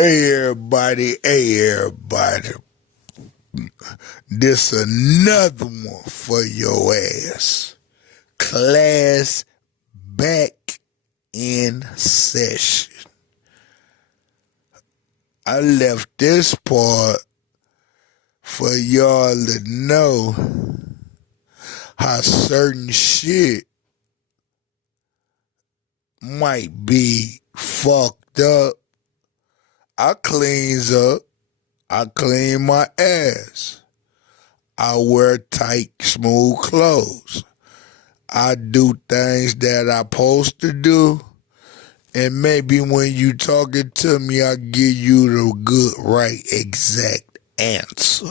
Hey everybody. This another one for your ass. Class back in session. I left this part for y'all to know how certain shit might be fucked up. I cleans up. I clean my ass. I wear tight, smooth clothes. I do things that I supposed to do. And maybe when you talking to me, I give you the good, right, exact answer.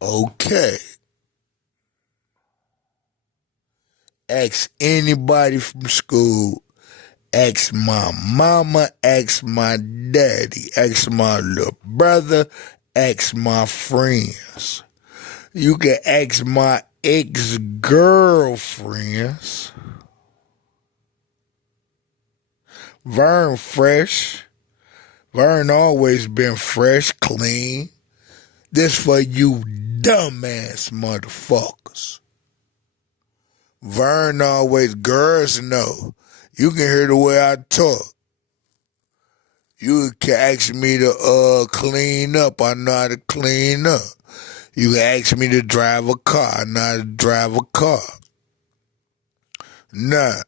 Okay. Ask anybody from school. Ask my mama. Ask my daddy. Ask my little brother. Ask my friends. You can ask my ex-girlfriends. Vern fresh. Vern always been fresh, clean. This for you dumbass motherfuckers. Vern always, girls know. You can hear the way I talk. You can ask me to clean up. I know how to clean up. You can ask me to drive a car. I know how to drive a car. Now,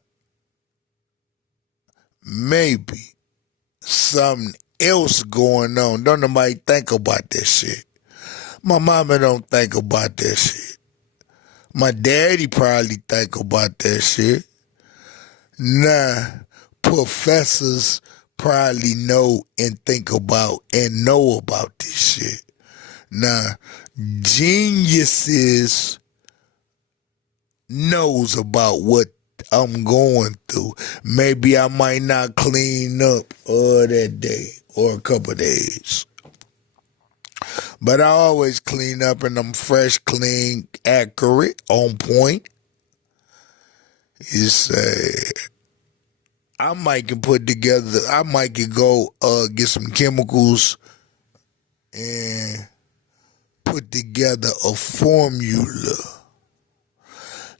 maybe something else going on. Don't nobody think about that shit. My mama don't think about that shit. My daddy probably think about that shit. Nah, professors probably know and think about and know about this shit. Nah, geniuses knows about what I'm going through. Maybe I might not clean up that day or a couple days. But I always clean up and I'm fresh, clean, accurate, on point. You say, I might can put together, I might can go get some chemicals and put together a formula.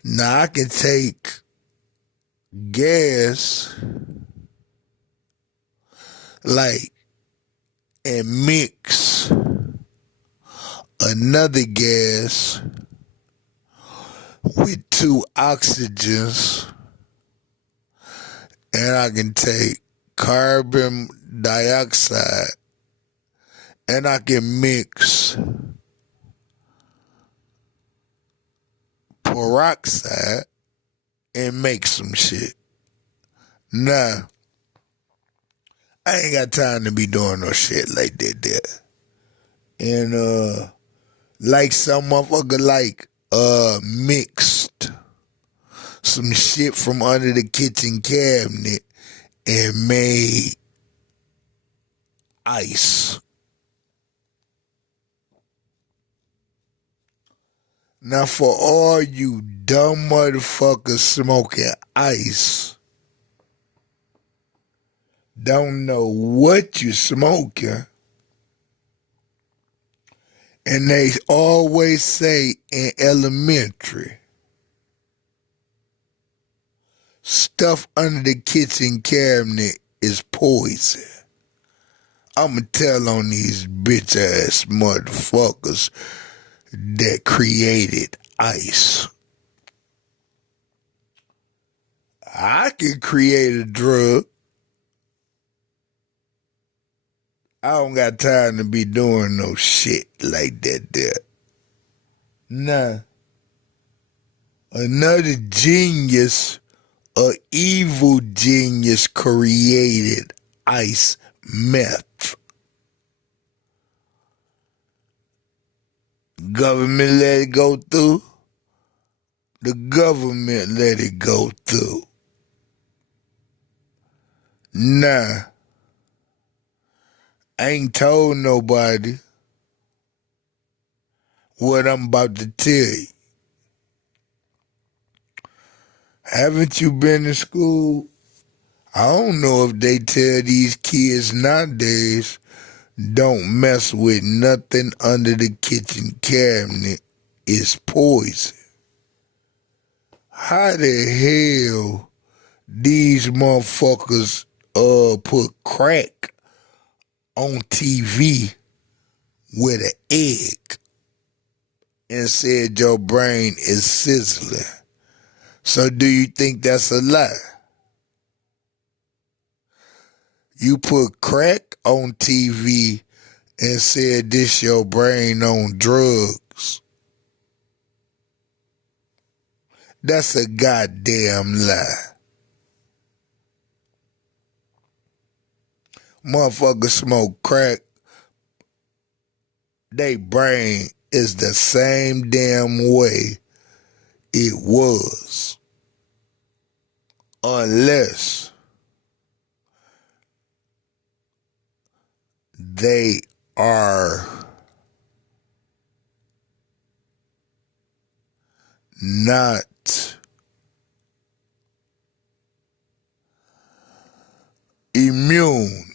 Now I can take gas, like, and mix another gas with 2 oxygens, and I can take carbon dioxide and I can mix peroxide and make some shit. Nah, I ain't got time to be doing no shit like that there. And like some motherfucker mixed some shit from under the kitchen cabinet and made ice. Now for all you dumb motherfuckers smoking ice, don't know what you smoking, and they always say in elementary, stuff under the kitchen cabinet is poison. I'ma tell on these bitch ass motherfuckers that created ice. I can create a drug. I don't got time to be doing no shit like that there. Nah. Another genius, a evil genius created ice meth. Government let it go through. The government let it go through. Nah. I ain't told nobody what I'm about to tell you. Haven't you been to school? I don't know if they tell these kids nowadays don't mess with nothing under the kitchen cabinet. It's poison. How the hell these motherfuckers put crack on TV with an egg and said your brain is sizzling? So do you think that's a lie? You put crack on TV and said this your brain on drugs. That's a goddamn lie. Motherfuckers smoke crack, they brain is the same damn way it was. Unless they are not immune,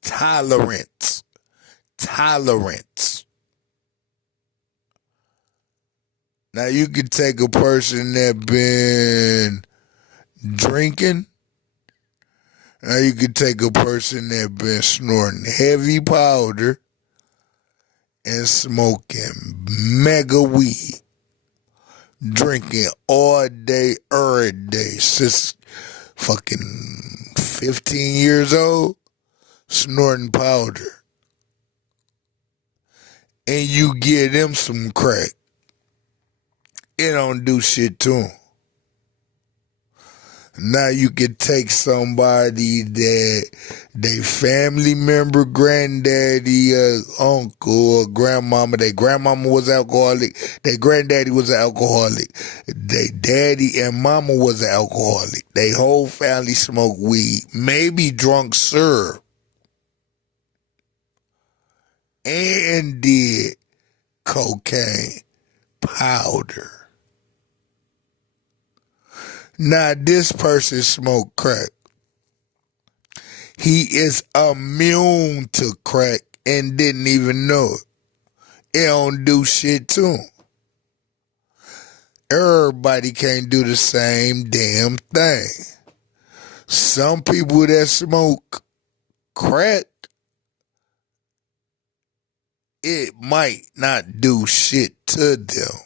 tolerance. Now you could take a person that been drinking. Now you could take a person that been snorting heavy powder and smoking mega weed, drinking all day, every day, since fucking 15 years old, snorting powder. And you give them some crack, it don't do shit to them. Now you could take somebody that they family member, granddaddy, uncle, or grandmama. Their grandmama was alcoholic. Their granddaddy was an alcoholic. Their daddy and mama was an alcoholic. Their whole family smoked weed, maybe drunk syrup, and did cocaine powder. Now this person smoked crack. He is immune to crack and didn't even know it. It don't do shit to him. Everybody can't do the same damn thing. Some people that smoke crack, it might not do shit to them,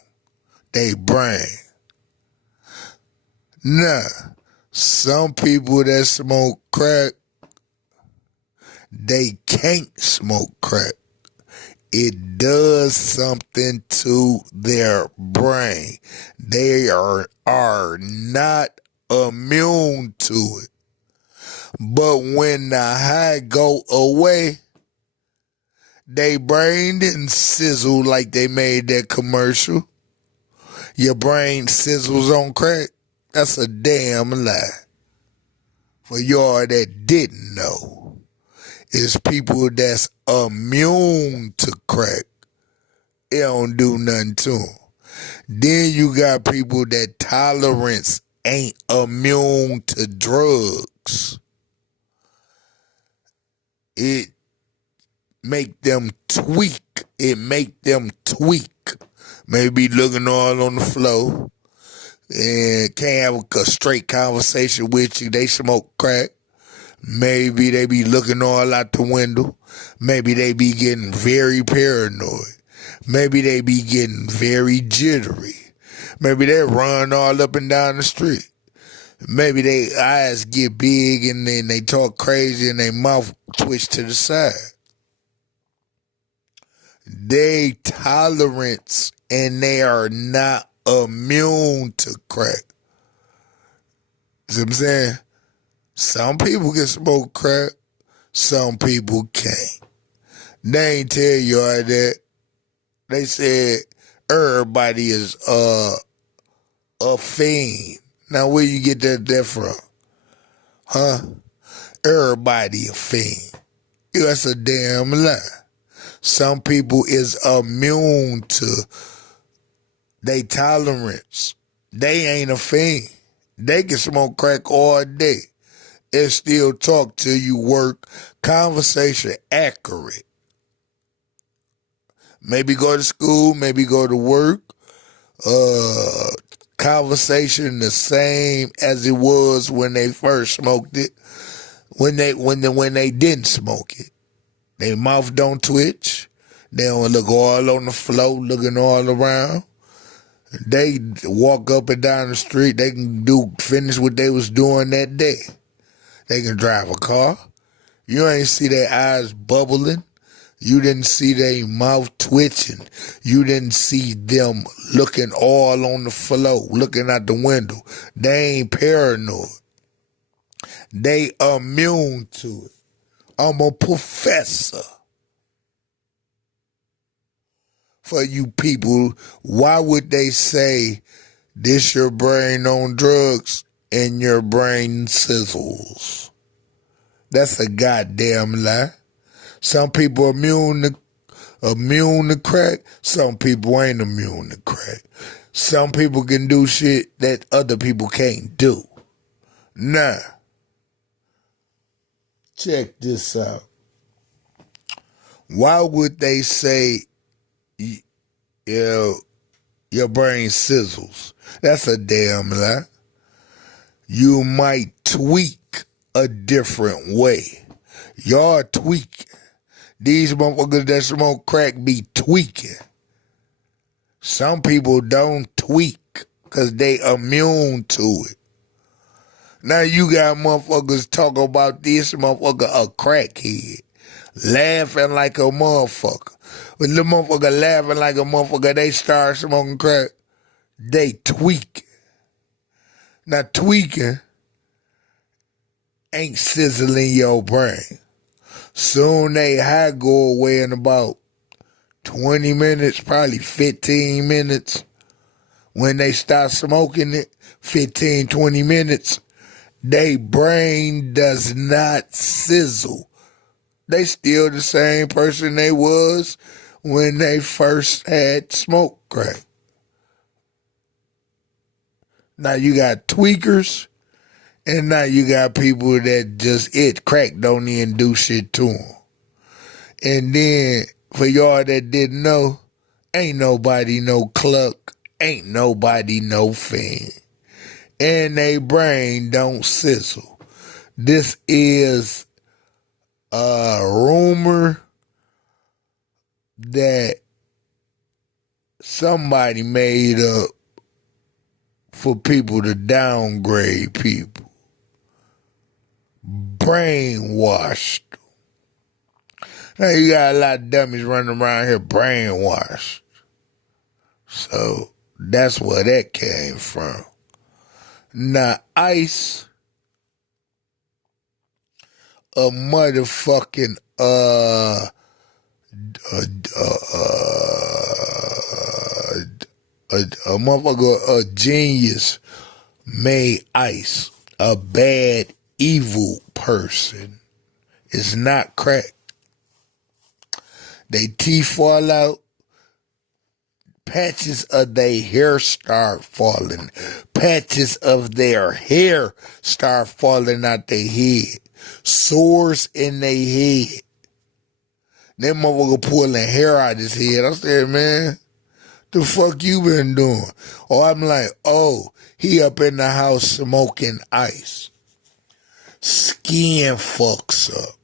they brain. Now, some people that smoke crack, they can't smoke crack. It does something to their brain. They are not immune to it. But when the high go away, they brain didn't sizzle like they made that commercial. Your brain sizzles on crack. That's a damn lie. For y'all that didn't know, it's people that's immune to crack. It don't do nothing to them. Then you got people that tolerance ain't immune to drugs. It make them tweak. Maybe looking all on the floor and can't have a straight conversation with you. They smoke crack. Maybe they be looking all out the window. Maybe they be getting very paranoid. Maybe they be getting very jittery. Maybe they run all up and down the street. Maybe their eyes get big and then they talk crazy and their mouth twitch to the side. They tolerance and they are not immune to crack. See what I'm saying? Some people can smoke crack, some people can't. They ain't tell y'all that. They said everybody is a fiend. Now where you get that from? Huh? Everybody a fiend. That's a damn lie. Some people is immune to they tolerance. They ain't a fiend. They can smoke crack all day and still talk to you, work, conversation accurate. Maybe go to school, maybe go to work, conversation the same as it was when they first smoked it, when they didn't smoke it. Their mouth don't twitch. They don't look all on the floor, looking all around. They walk up and down the street. They can finish what they was doing that day. They can drive a car. You ain't see their eyes bubbling. You didn't see their mouth twitching. You didn't see them looking all on the floor, looking out the window. They ain't paranoid. They immune to it. I'm a professor. For you people, why would they say this your brain on drugs and your brain sizzles? That's a goddamn lie. Some people immune to crack. Some people ain't immune to crack. Some people can do shit that other people can't do. Now, check this out. Why would they say your brain sizzles? That's a damn lie. You might tweak a different way. Y'all tweak. These motherfuckers that smoke crack be tweaking. Some people don't tweak because they immune to it. Now you got motherfuckers talk about this motherfucker a crackhead, laughing like a motherfucker. When the motherfucker laughing like a motherfucker, they start smoking crack, they tweak. Now tweaking ain't sizzling your brain. Soon they high go away in about 20 minutes, probably 15 minutes. When they start smoking it, 15, 20 minutes, they brain does not sizzle. They still the same person they was when they first had smoked crack. Now you got tweakers, and now you got people that just crack don't even do shit to them. And then, for y'all that didn't know, ain't nobody no cluck, ain't nobody no fan. And they brain don't sizzle. This is a rumor that somebody made up for people to downgrade people. Brainwashed. Now you got a lot of dummies running around here brainwashed. So that's where that came from. Now Ice, a motherfucking a motherfucker, a genius made Ice a bad, evil person. It's not crack. They teeth fall out. Patches of their hair start falling. Patches of their hair start falling out their head. Sores in their head. That motherfucker pulling hair out his head. I said, man, the fuck you been doing? Or I'm like, oh, he up in the house smoking ice. Skin fucks up.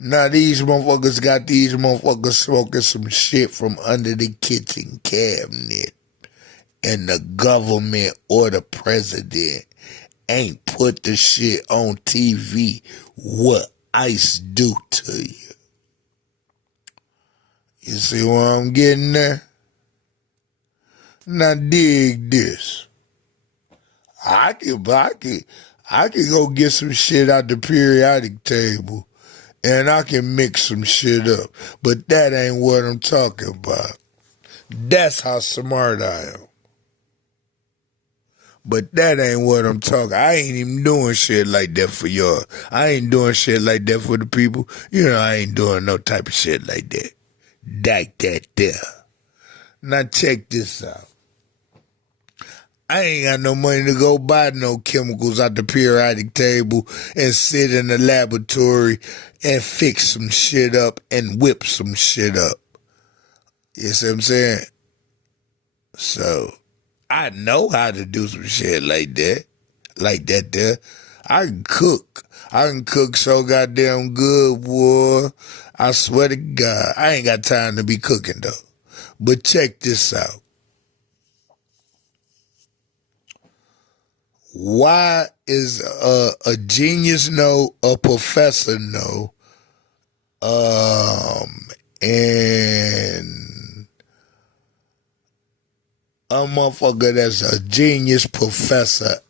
Now these motherfuckers got these motherfuckers smoking some shit from under the kitchen cabinet. And the government or the president ain't put the shit on TV what ice do to you. You see what I'm getting there? Now dig this. I can go get some shit out the periodic table and I can mix some shit up. But that ain't what I'm talking about. That's how smart I am. But that ain't what I'm talking. I ain't even doing shit like that for y'all. I ain't doing shit like that for the people. You know, I ain't doing no type of shit like that. Like that there. Now check this out. I ain't got no money to go buy no chemicals out the periodic table and sit in the laboratory and fix some shit up and whip some shit up. You see what I'm saying? So, I know how to do some shit like that. Like that there. I can cook. I can cook so goddamn good, boy. I swear to God. I ain't got time to be cooking, though. But check this out. Why is a genius no, a professor no, and a motherfucker that's a genius professor,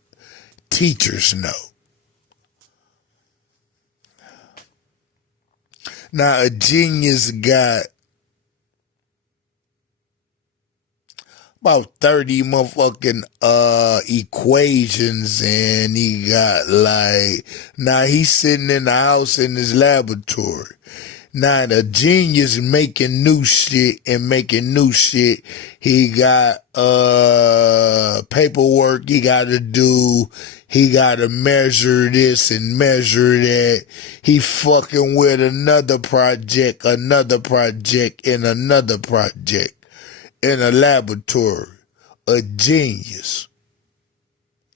teachers no? Now, a genius got about 30 motherfucking equations, and he got now he's sitting in the house in his laboratory. Now the genius making new shit and making new shit. He got paperwork he gotta do. He gotta measure this and measure that. He fucking with another project, and another project in a laboratory, a genius,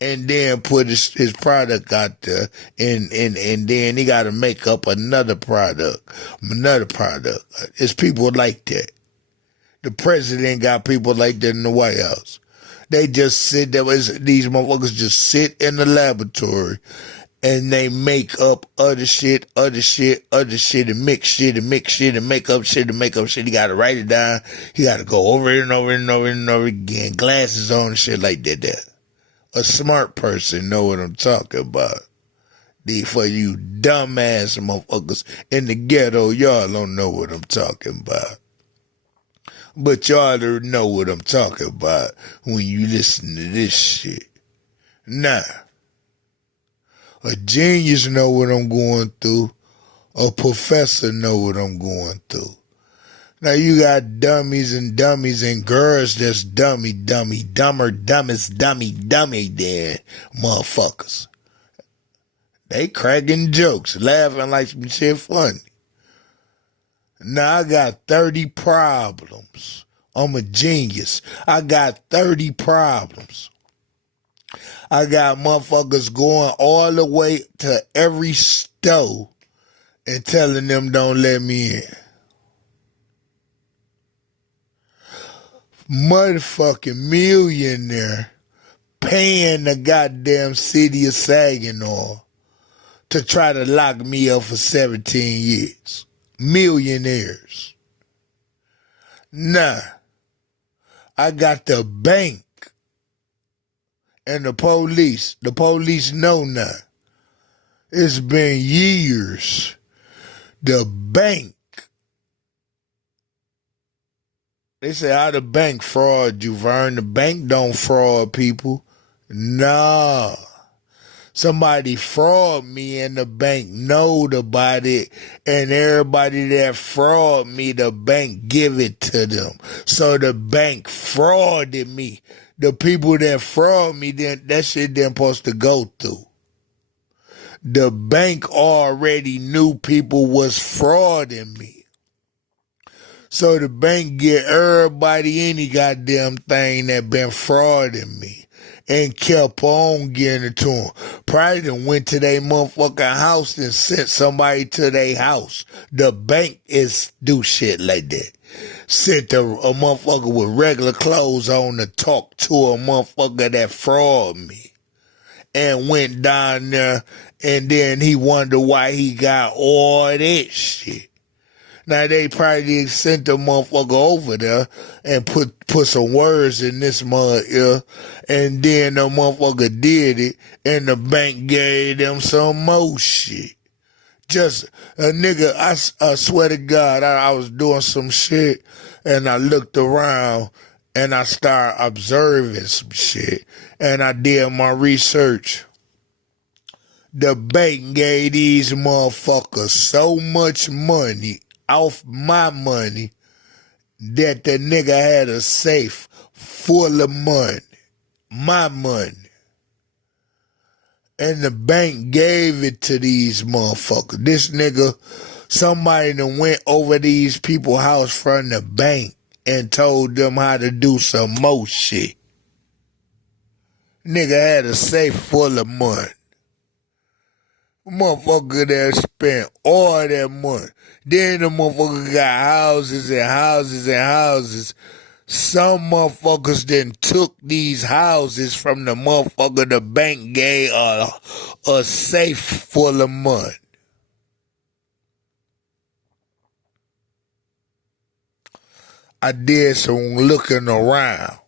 and then put his product out there, and then he got to make up another product. It's people like that. The president got people like that in the White House. They just sit there. These motherfuckers just sit in the laboratory and they make up other shit, and mix shit, and make up shit, He got to write it down. He got to go over it and over again. Glasses on and shit like that there. A smart person know what I'm talking about. For you dumbass motherfuckers in the ghetto, y'all don't know what I'm talking about. But y'all know what I'm talking about when you listen to this shit. Nah. A genius know what I'm going through. A professor know what I'm going through. Now you got dummies and girls that's dummy, dumbest dummy there, motherfuckers. They cracking jokes, laughing like some shit funny. Now I got 30 problems. I'm a genius. I got 30 problems. I got motherfuckers going all the way to every store and telling them don't let me in. Motherfucking millionaire paying the goddamn city of Saginaw to try to lock me up for 17 years. Millionaires. Nah. I got the bank and the police. The police know now. It's been years. The bank. They say how the bank fraud you, Vern. The bank don't fraud people. Nah. Somebody fraud me and the bank knowed about it, and everybody that fraud me, the bank give it to them. So the bank frauded me. The people that fraud me, then that shit didn't supposed to go through. The bank already knew people was frauding me. So the bank get everybody any goddamn thing that been frauding me. And kept on getting it to them. Probably done went to their motherfucking house and sent somebody to their house. The bank do shit like that. Sent a motherfucker with regular clothes on to talk to a motherfucker that fraud me. And went down there, and then he wondered why he got all that shit. Now, they probably sent the motherfucker over there and put some words in this mother ear, and then the motherfucker did it, and the bank gave them some more shit. Just a nigga, I swear to God, I was doing some shit, and I looked around, and I started observing some shit, and I did my research. The bank gave these motherfuckers so much money off my money that the nigga had a safe full of money. my money. And the bank gave it to these motherfuckers. This nigga, somebody done went over these people's house from the bank and told them how to do some more shit. Nigga had a safe full of money. Motherfucker that spent all that money. Then the motherfucker got houses and houses and houses. Some motherfuckers then took these houses from the motherfucker the bank gave a safe full of money. I did some looking around.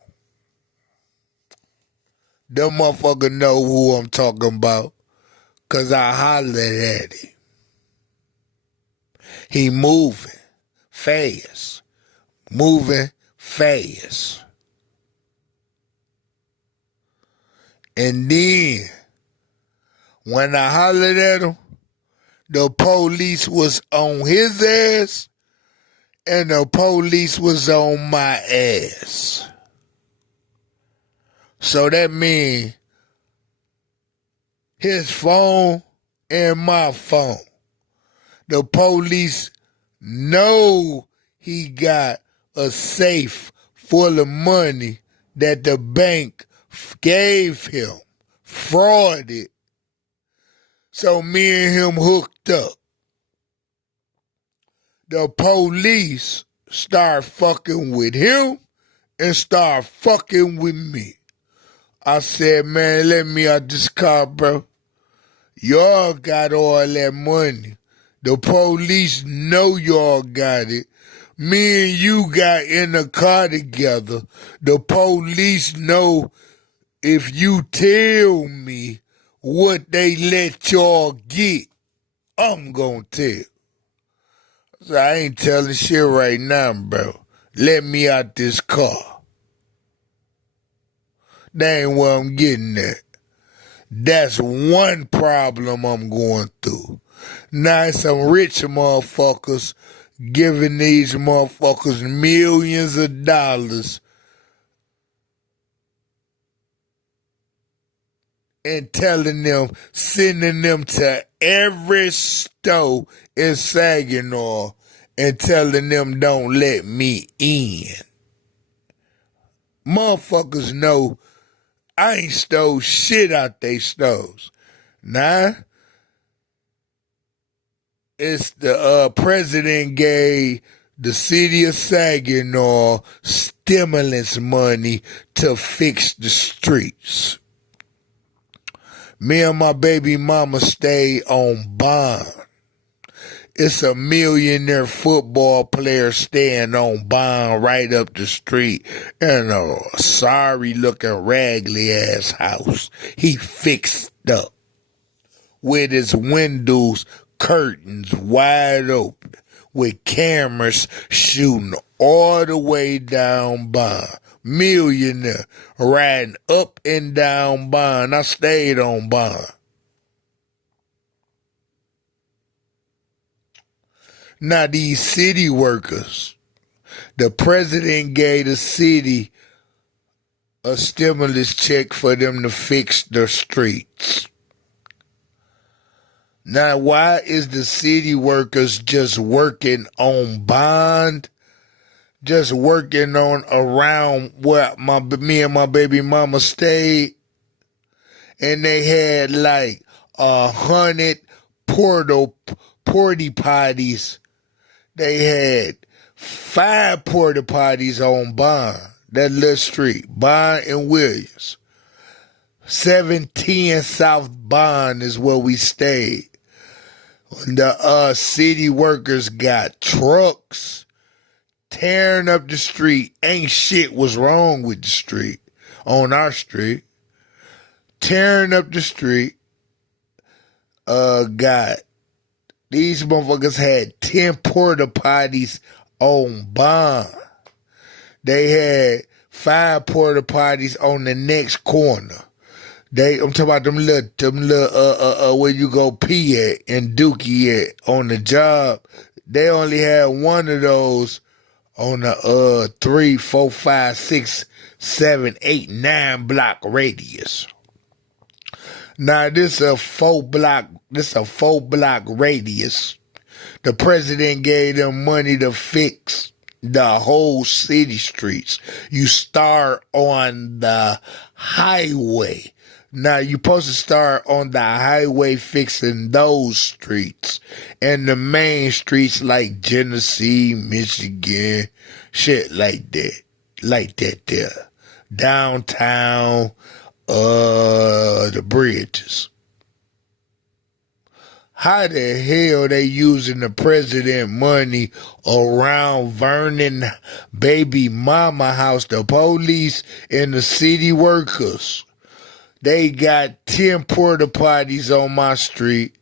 Them motherfucker know who I'm talking about, 'cause I hollered at him. He moving fast. Moving fast. And then, when I hollered at him, the police was on his ass and the police was on my ass. So that means his phone and my phone. The police know he got a safe full of money that the bank gave him, frauded. So me and him hooked up. The police start fucking with him and start fucking with me. I said, man, let me out this car, bro. Y'all got all that money. The police know y'all got it. Me and you got in the car together. The police know if you tell me what they let y'all get, I'm gonna tell. So I ain't telling shit right now, bro. Let me out this car. That ain't what I'm getting at. That's one problem I'm going through. Now some rich motherfuckers giving these motherfuckers millions of dollars and telling them, sending them to every store in Saginaw and telling them don't let me in. Motherfuckers know I ain't stole shit out they stores. Nah, it's the president gave the city of Saginaw stimulus money to fix the streets. Me and my baby mama stayed on bond. It's a millionaire football player staying on bond right up the street in a sorry-looking, raggedy-ass house he fixed up with his windows, curtains wide open, with cameras shooting all the way down bond. Millionaire riding up and down bond. I stayed on bond. Now these city workers, the president gave the city a stimulus check for them to fix the streets. Now why is the city workers just working on bond? Just working on around where me and my baby mama stayed? And they had like 100 porty potties. They had 5 porta potties on Bond, that little street, Bond and Williams. 710 South Bond is where we stayed. The city workers got trucks tearing up the street. Ain't shit was wrong with the street, on our street. Tearing up the street. Got these motherfuckers had 10 porta potties on Bond. They had 5 porta potties on the next corner. I'm talking about them little where you go pee at and dookie at on the job. They only had one of those on the 3, 4, 5, 6 7, 8, 9 block radius. Now this a 4 block radius. The president gave them money to fix the whole city streets. You start on the highway. Now you're supposed to start on the highway fixing those streets. And the main streets like Genesee, Michigan, shit like that. Like that there. Downtown, the bridges. How the hell they using the president money around Vernon baby mama house, the police and the city workers? They got 10 porta potties on my street.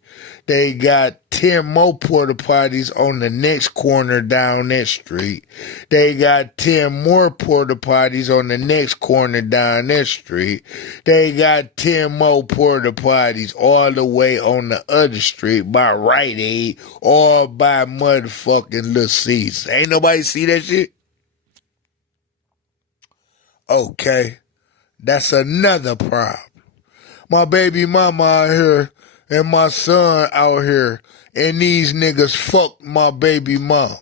They got 10 more porta potties on the next corner down that street. They got 10 more porta potties on the next corner down that street. They got 10 more porta potties all the way on the other street by Rite Aid or by motherfucking Little Caesars. Ain't nobody see that shit? Okay, that's another problem. My baby mama out here and my son out here, and these niggas fucked my baby mom.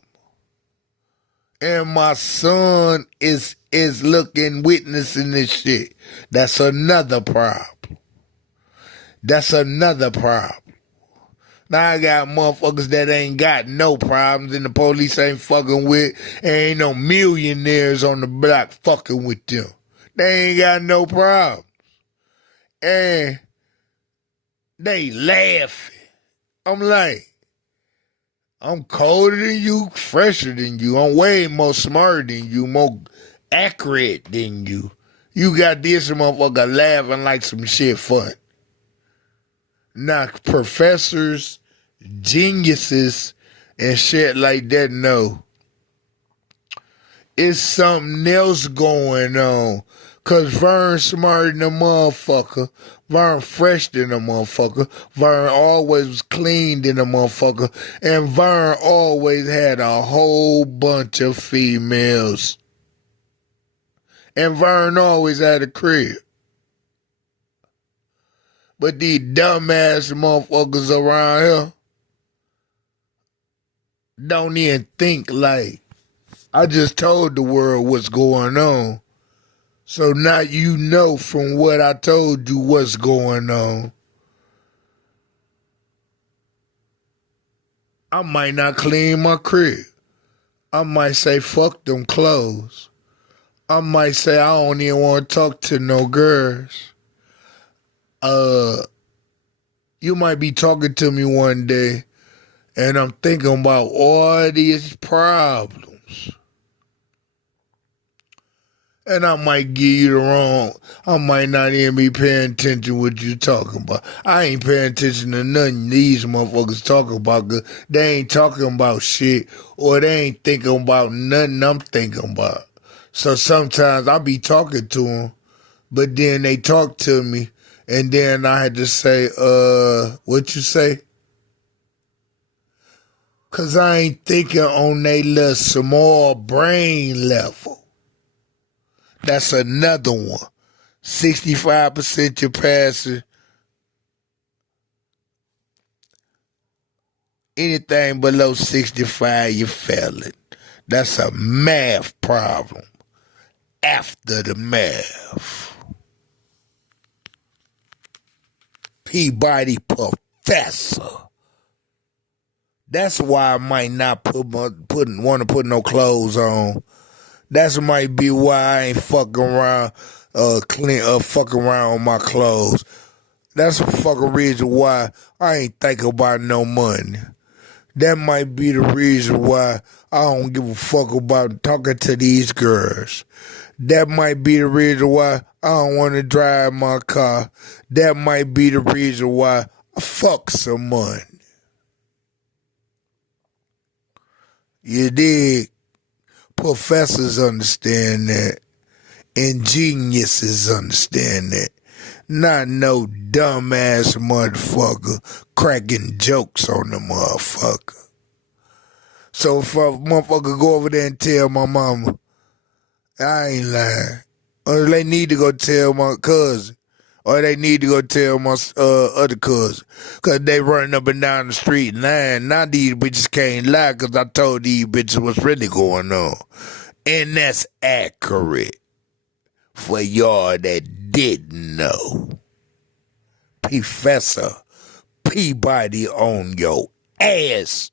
And my son is witnessing this shit. That's another problem. That's another problem. Now I got motherfuckers that ain't got no problems and the police ain't fucking with, and ain't no millionaires on the block fucking with them. They ain't got no problem. And they laughing. I'm like, I'm colder than you, fresher than you. I'm way more smarter than you, more accurate than you. You got this motherfucker laughing like some shit fun. Now, professors, geniuses, and shit like that, no. It's something else going on. Cause Vern smarter than a motherfucker. Vern fresh than a motherfucker. Vern always was clean than a motherfucker. And Vern always had a whole bunch of females. And Vern always had a crib. But these dumbass motherfuckers around here don't even think like, I just told the world what's going on. So now you know from what I told you what's going on. I might not clean my crib. I might say fuck them clothes. I might say I don't even want to talk to no girls. You might be talking to me one day and I'm thinking about all these problems. And I might give you the wrong, I might not even be paying attention to what you talking about. I ain't paying attention to nothing these motherfuckers talking about, cause they ain't talking about shit, or they ain't thinking about nothing I'm thinking about. So sometimes I be talking to them, but then they talk to me, and then I had to say, what you say? Cause I ain't thinking on they little small brain level. That's another one. 65% you're passing. Anything below 65, you're failing. That's a math problem. After the math. Peabody professor. That's why I might not want to put no clothes on. That might be why I ain't fucking around, fucking around with my clothes. That's a fucking reason why I ain't thinking about no money. That might be the reason why I don't give a fuck about talking to these girls. That might be the reason why I don't want to drive my car. That might be the reason why I fuck some money. You dig? Professors understand that. And geniuses understand that. Not no dumbass motherfucker cracking jokes on the motherfucker. So if a motherfucker go over there and tell my mama, I ain't lying. Or they need to go tell my cousin. Or they need to go tell my other cousin. Because they running up and down the street lying. Now these bitches can't lie because I told these bitches what's really going on. And that's accurate for y'all that didn't know. Professor Peabody on your ass.